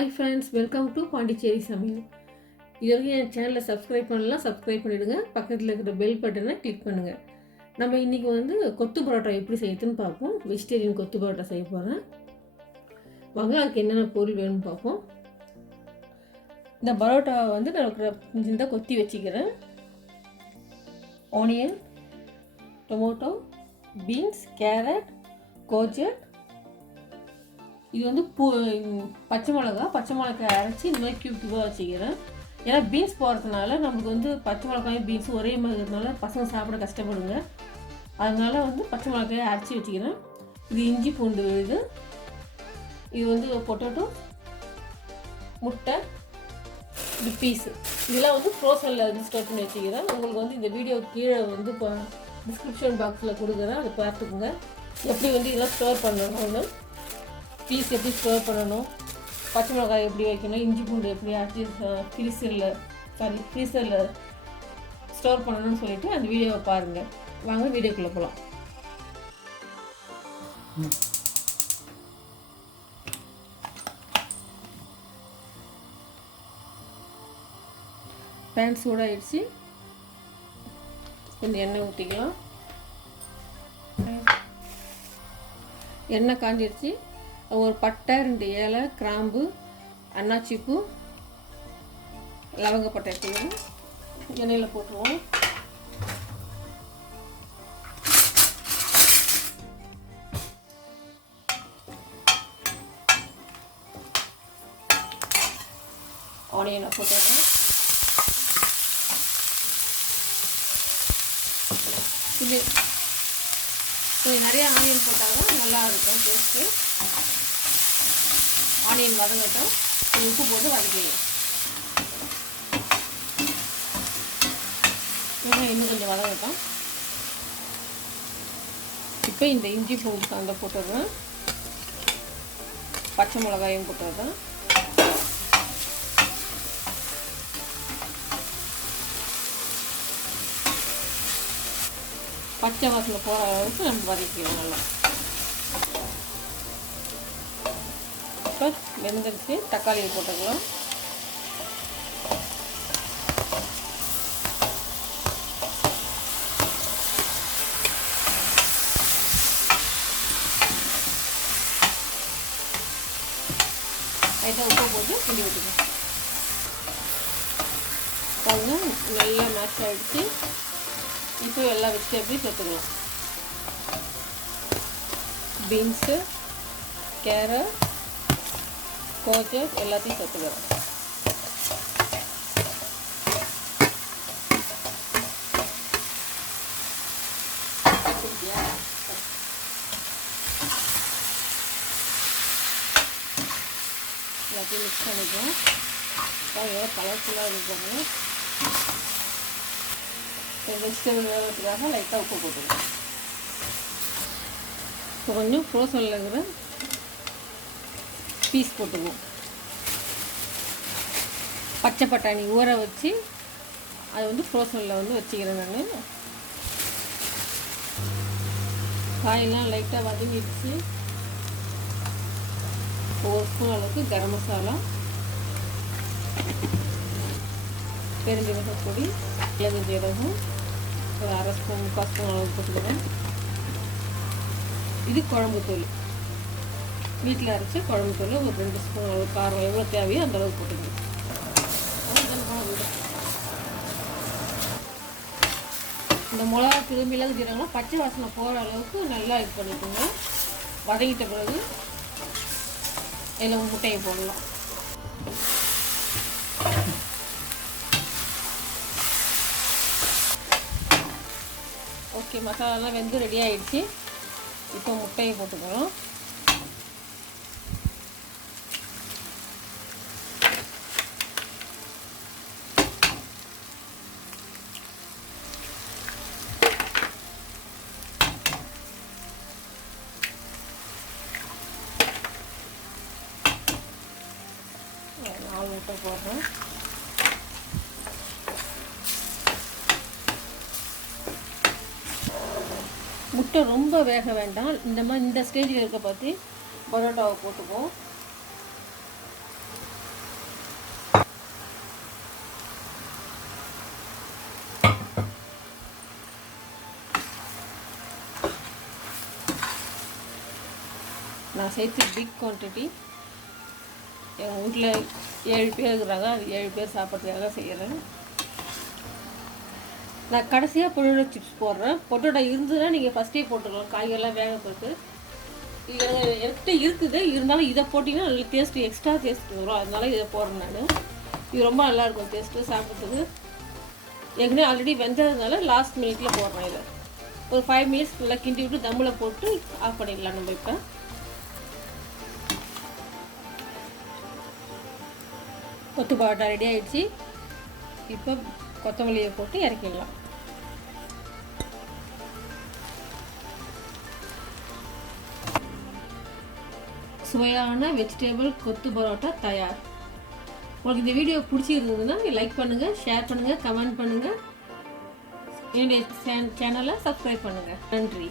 Hi friends, welcome to Pondicherry Samayal. இதுவரைக்கும் என் சேனலை subscribe பண்ணலாம், சப்ஸ்கிரைப் பண்ணிவிடுங்க. பக்கத்தில் இருக்கிற பெல் பட்டனை கிளிக் பண்ணுங்கள். நம்ம இன்றைக்கி கொத்து பரோட்டா எப்படி செய்யுதுன்னு பார்ப்போம். வெஜிடேரியன் கொத்து பரோட்டா செய்ய போகிறேன். வாங்க அதுக்கு என்னென்ன பொருள் வேணும்னு பார்ப்போம். இந்த பரோட்டாவை நான் இந்த கொத்தி வச்சுக்கிறேன். ஆனியன், டொமேட்டோ, பீன்ஸ், கேரட், கோஜட், இது பச்சை மிளகாய் அரைச்சி இந்த மாதிரி கியூபாக வச்சுக்கிறேன். ஏன்னா பீன்ஸ் போடுறதுனால நமக்கு பச்சை மிளகாயும் பீன்ஸும் ஒரே மாதிரி இருக்கிறதுனால பசங்க சாப்பிட கஷ்டப்படுங்க. அதனால் பச்சை மிளகாயை அரைச்சி வச்சுக்கிறேன். இது இஞ்சி பூண்டு விழுது, இது பொட்டேட்டோ, முட்டை, இது பீஸு, இதெல்லாம் ஃப்ரோசனில் ஸ்டோர் பண்ணி வச்சுக்கிறேன். உங்களுக்கு இந்த வீடியோ கீழே இப்போ டிஸ்கிரிப்ஷன் பாக்ஸில் கொடுக்குறேன், அதை பார்த்துக்குங்க. எப்படி இதெல்லாம் ஸ்டோர் பண்ணணும்னு, பீஸ் எப்படி ஸ்டோர் பண்ணணும், பச்சை மிளகாய் எப்படி வைக்கணும், இஞ்சி பூண்டு எப்படி அரைச்சி ஃப்ரீசரில் ஸ்டோர் பண்ணணும்னு சொல்லிட்டு அந்த வீடியோவை பாருங்கள். வாங்க வீடியோக்குள்ளே போகலாம். பேன் சூடாகிடுச்சு. கொஞ்சம் எண்ணெய் ஊற்றிக்கலாம். எண்ணெய் காஞ்சிடுச்சு. ஒரு பட்டை, 2 ஏலை, கிராம்பு, அன்னாச்சிப்பூ, லவங்கப்பட்டை எடுத்துக்கணும். எண்ணெயில் போட்டுருவோம். ஆனியனை போட்டுடுறேன். இது கொஞ்சம் நிறைய ஆனியன் போட்டால் தான் நல்லா இருக்கும் டேஸ்ட்டு. ஆனியன் வதங்கட்டும். உப்பு போட்டு வதக்கிடலாம். இன்னும் கொஞ்சம் வதங்கட்டும். இப்போ இந்த இஞ்சி பூண்டு அந்த போட்டுடுறேன். பச்சை மிளகாயும் போட்டுடுறேன். பச்சை வாசனை போகிற அளவுக்கு நம்ம வதக்கிக்கலாம் நல்லா. இப்போ வெந்துருச்சு. தக்காளியை போட்டுக்கலாம். லைட்டாக உப்பு போட்டு கிண்டி விட்டுக்கலாம். பாருங்க நல்லா மேஷ் ஆகிடுச்சு. இப்போ எல்லா வெஜிடபிளையும் சேர்த்துக்கலாம். பீன்ஸு, கேரட், கோஜட் எல்லாத்தையும் சேர்த்துக்கிறோம். எல்லாத்தையும் மிக்ஸ் பண்ணிக்கலாம். எவ்வளோ கலர்ஃபுல்லாக இருக்காங்க. வெஜிடபிள் வேகிறதுக்காக லைட்டாக உப்பு போட்டுக்கலாம். இப்போ கொஞ்சம் ஃப்ரோசனில் இருக்கிற பீஸ் போட்டுக்குவோம். பச்சை பட்டாணி ஊற வச்சு அது ஃப்ரோசனில் வச்சுக்கிறேன் நான். காயெல்லாம் லைட்டாக வதங்கிடுச்சு. 1 ஸ்பூன் அளவுக்கு கரம் மசாலா, பெருஞ்சீரக பொடி, இலங்கை ஜீரகம் ஒரு 1/2 ஸ்பூன் 3/4 ஸ்பூன் அளவுக்கு போட்டுக்கிறேன். இது குழம்பு தூள், வீட்டில் அரைச்சி குழம்பு தூள் ஒரு 2 ஸ்பூன் அளவு, காரம் எவ்வளோ தேவையோ அந்த அளவுக்கு போட்டுக்கணும். இந்த மிளகா தூள், மிளகு ஜீரகம்லாம் பச்சை வாசனை போகிற அளவுக்கு நல்லா இது பண்ணிக்கோங்க. வதங்கிட்ட பிறகு இதில் முட்டையை போடலாம். ஓகே, மசாலாலாம் வெந்து ரெடி ஆகிடுச்சு. இப்போ முட்டையை போட்டுக்கலாம். முட்டை போடுறேன். முட்டை ரொம்ப வேக வேண்டாம். இந்த ஸ்டேஜில் இருக்க பார்த்து பரோட்டாவை போட்டுக்குவோம். நான் சேர்த்து பிக் குவான்டிட்டி. எங்கள் வீட்டில் 7 பேர் இருக்கிறாங்க, அது 7 பேர் சாப்பிட்றதுக்காக செய்கிறேன். நான் கடைசியாக பொட்டேட்டோ சிப்ஸ் போடுறேன். பொட்டேட்டோ இருந்ததுன்னா நீங்கள் ஃபஸ்ட்டே போட்டுக்கலாம், காய்கறிலாம் வேக போட்டு. என்கிட்ட இருக்குது, இருந்தாலும் இதை போட்டிங்கன்னா நல்ல டேஸ்ட்டு, எக்ஸ்ட்ரா டேஸ்ட் வரும். அதனால இதை போடுறேன் நான். இது ரொம்ப நல்லாயிருக்கும் டேஸ்ட்டு சாப்பிட்றதுக்கு. ஏற்கனவே ஆல்ரெடி வெந்ததுனால லாஸ்ட் மினிட்ல போடுறேன். இதை ஒரு 5 மினிட்ஸ் நல்லா கிண்டி விட்டு தம்மில் போட்டு ஆஃப் பண்ணிடலாம் நம்ம. இப்போ கொத்து பரோட்டா ரெடி ஆகிடுச்சு. இப்போ கொத்தமல்லியை போட்டு இறக்கிடலாம். சுவையான வெஜிடபிள் கொத்து பரோட்டா தயார். உங்களுக்கு இந்த வீடியோ பிடிச்சிருந்ததுன்னா லைக் பண்ணுங்கள், ஷேர் பண்ணுங்கள், கமெண்ட் பண்ணுங்கள், என்னுடைய சேனலை சப்ஸ்கிரைப் பண்ணுங்கள். நன்றி.